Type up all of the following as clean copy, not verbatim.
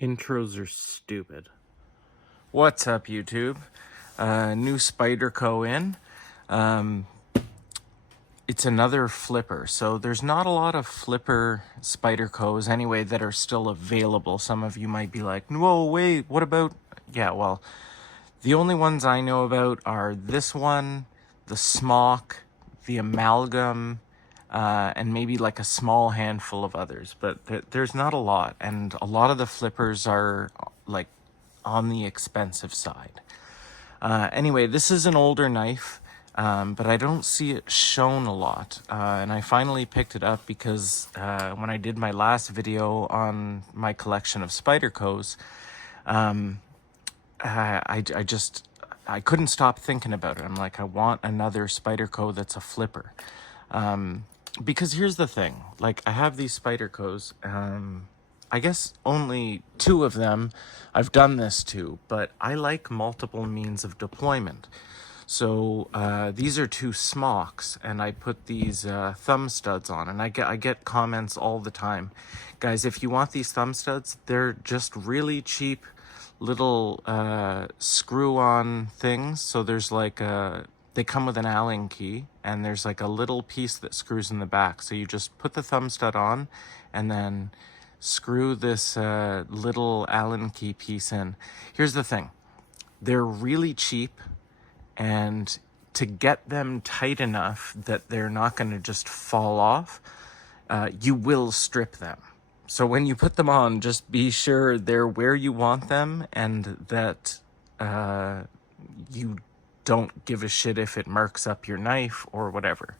Intros are stupid. What's up, YouTube? New Spyderco in. It's another flipper. So there's not a lot of flipper Spydercos anyway that are still available. Some of you might be like, whoa, wait, what about... Yeah, well, the only ones I know about are this one, the Smock, the Amalgam, and maybe like a small handful of others, but there's not a lot, and a lot of the flippers are like on the expensive side. Anyway, this is an older knife, but I don't see it shown a lot, and I finally picked it up because when I did my last video on my collection of Spydercos, I couldn't stop thinking about it. I'm like, I want another Spyderco that's a flipper. Because here's the thing, like I have these Spydercos, I guess only 2 of them I've done this to, but I like multiple means of deployment. So these are 2 smocks, and I put these thumb studs on, and I get comments all the time. Guys, if you want these thumb studs, they're just really cheap little screw-on things. So there's like they come with an Allen key, and there's like a little piece that screws in the back. So you just put the thumb stud on and then screw this little Allen key piece in. Here's the thing. They're really cheap, and to get them tight enough that they're not going to just fall off, you will strip them. So when you put them on, just be sure they're where you want them, and that you don't give a shit if it marks up your knife or whatever.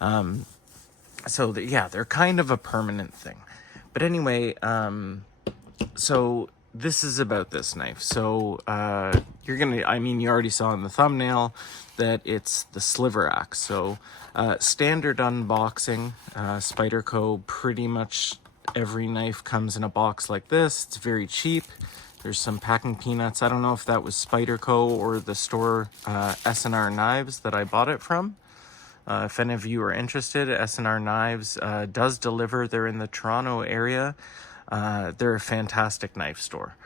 Yeah, they're kind of a permanent thing. But anyway, so this is about this knife. So you already saw in the thumbnail that it's the Sliverax. So standard unboxing, Spyderco, pretty much every knife comes in a box like this. It's very cheap. There's some packing peanuts. I don't know if that was Spyderco or the store S&R Knives that I bought it from. If any of you are interested, S&R Knives does deliver. They're in the Toronto area. They're a fantastic knife store.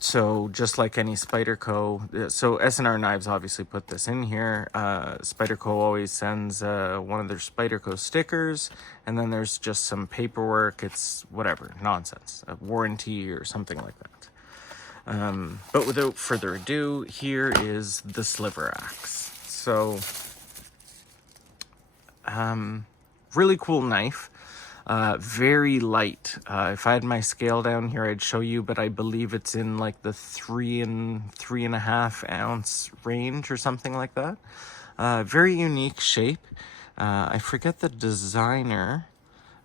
So just like any Spyderco, so S&R Knives obviously put this in here. Spyderco always sends one of their Spyderco stickers, and then there's just some paperwork. It's whatever, nonsense, a warranty or something like that. But without further ado, here is the Sliverax. So, really cool knife. Very light. If I had my scale down here, I'd show you, but I believe it's in like the 3 and 3.5 ounce range or something like that. Very unique shape. I forget the designer.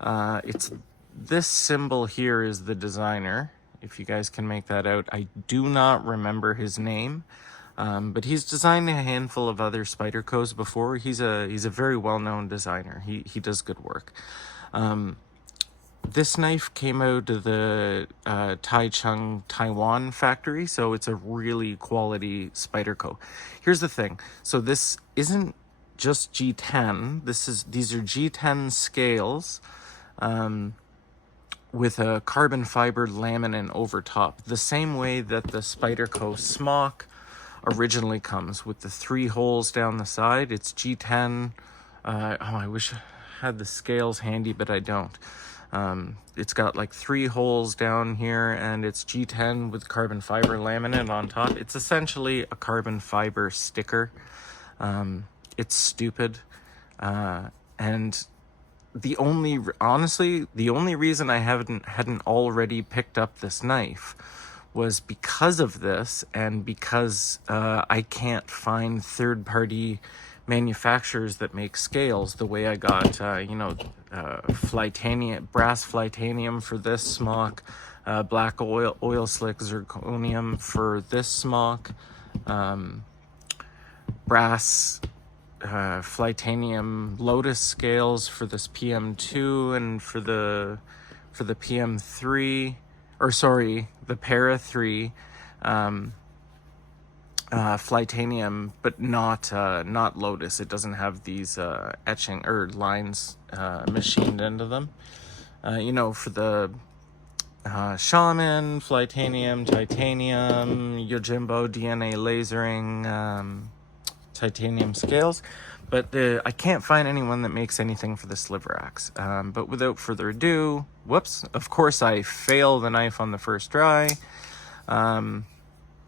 It's this symbol here is the designer, if you guys can make that out. I do not remember his name. But he's designed a handful of other Spydercos before. He's a very well-known designer. He does good work. This knife came out of the Taichung, Taiwan factory, so it's a really quality Spyderco. Here's the thing. So this isn't just G10. These are G10 scales with a carbon fiber laminate over top, the same way that the Spyderco Smock originally comes, with the 3 holes down the side. It's G10. I wish I had the scales handy, but I don't. It's got like 3 holes down here, and it's G10 with carbon fiber laminate on top. It's essentially a carbon fiber sticker. It's stupid. And honestly, the only reason I hadn't already picked up this knife was because of this, and because I can't find third-party manufacturers that make scales the way I got, brass Flytanium for this smock, black oil slick zirconium for this smock, brass Flytanium Lotus scales for this PM2 and for the PM3. Or sorry, the Para 3 Flytanium, but not Lotus. It doesn't have these etching or lines machined into them. For the Shaman, Flytanium, Titanium, Yojimbo, DNA lasering, titanium scales, but I can't find anyone that makes anything for the Sliverax. But without further ado, whoops, of course I fail the knife on the first try.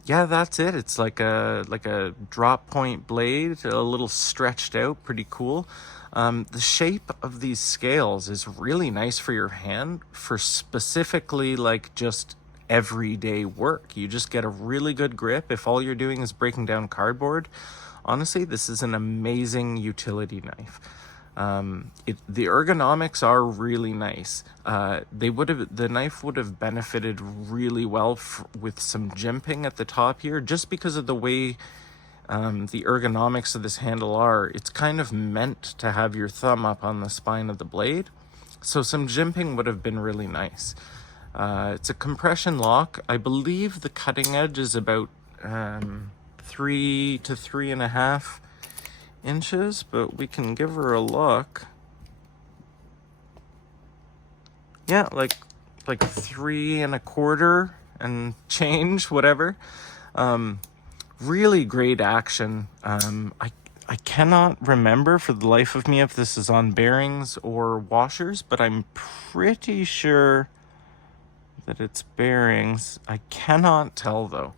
Yeah, that's it. It's like a drop point blade, a little stretched out, pretty cool. The shape of these scales is really nice for your hand for specifically like just everyday work. You just get a really good grip if all you're doing is breaking down cardboard. Honestly, this is an amazing utility knife. The ergonomics are really nice. The knife would have benefited really well with some jimping at the top here, just because of the way the ergonomics of this handle are. It's kind of meant to have your thumb up on the spine of the blade, so some jimping would have been really nice. It's a compression lock. I believe the cutting edge is about 3 to 3.5 inches, but we can give her a look. Yeah, like 3.25 and change, whatever. Really great action. I cannot remember for the life of me if this is on bearings or washers, but I'm pretty sure that it's bearings. I cannot tell though.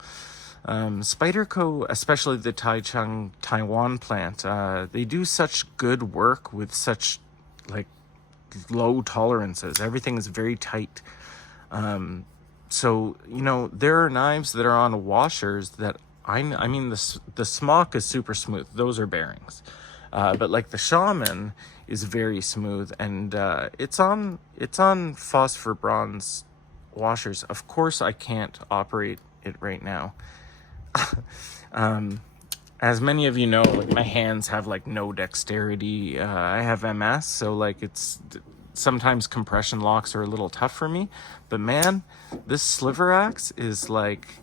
Spyderco, especially the Taichung, Taiwan plant, they do such good work with such like low tolerances. Everything is very tight. So, you know, there are knives that are on washers that I mean, the smock is super smooth. Those are bearings. But like the Shaman is very smooth, and it's on phosphor bronze washers. Of course, I can't operate it right now. As many of you know, like my hands have like no dexterity. I have MS, so like it's sometimes compression locks are a little tough for me. But man, this Sliverax is like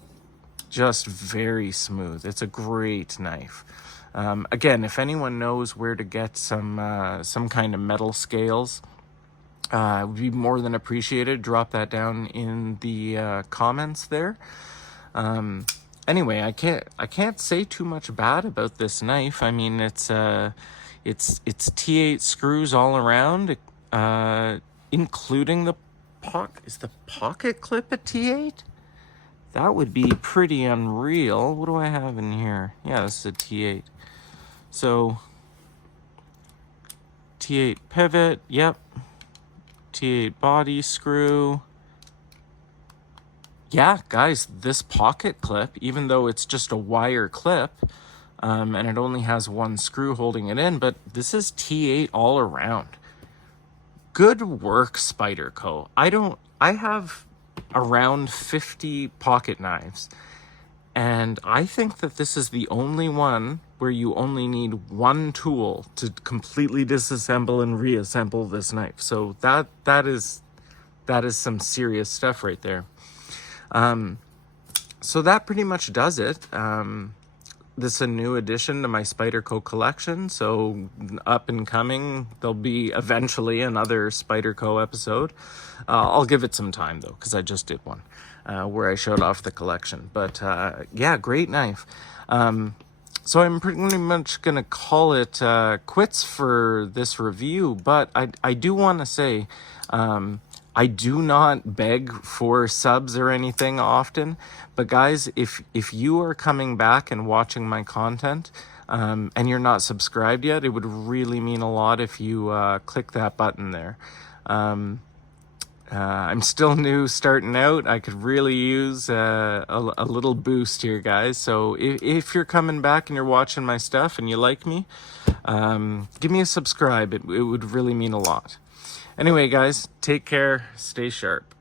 just very smooth. It's a great knife. Again, if anyone knows where to get some kind of metal scales, would be more than appreciated. Drop that down in the comments there. Anyway, I can't say too much bad about this knife. I mean, it's T8 screws all around, including the is the pocket clip a T8? That would be pretty unreal. What do I have in here? Yeah, this is a T8. So T8 pivot, yep. T8 body screw. Yeah, guys, this pocket clip, even though it's just a wire clip, and it only has one screw holding it in, but this is T8 all around. Good work, Spyderco. I have around 50 pocket knives, and I think that this is the only one where you only need one tool to completely disassemble and reassemble this knife. So that is some serious stuff right there. So that pretty much does it. This is a new addition to my Spyderco collection, so up and coming, there'll be eventually another Spyderco episode. I'll give it some time though, because I just did one where I showed off the collection. But yeah, great knife. So I'm pretty much gonna call it quits for this review, but I do want to say, I do not beg for subs or anything often, but guys, if you are coming back and watching my content, and you're not subscribed yet, it would really mean a lot if you click that button there. I'm still new, starting out. I could really use a little boost here, guys. So if you're coming back and you're watching my stuff and you like me, give me a subscribe. It would really mean a lot. Anyway, guys, take care. Stay sharp.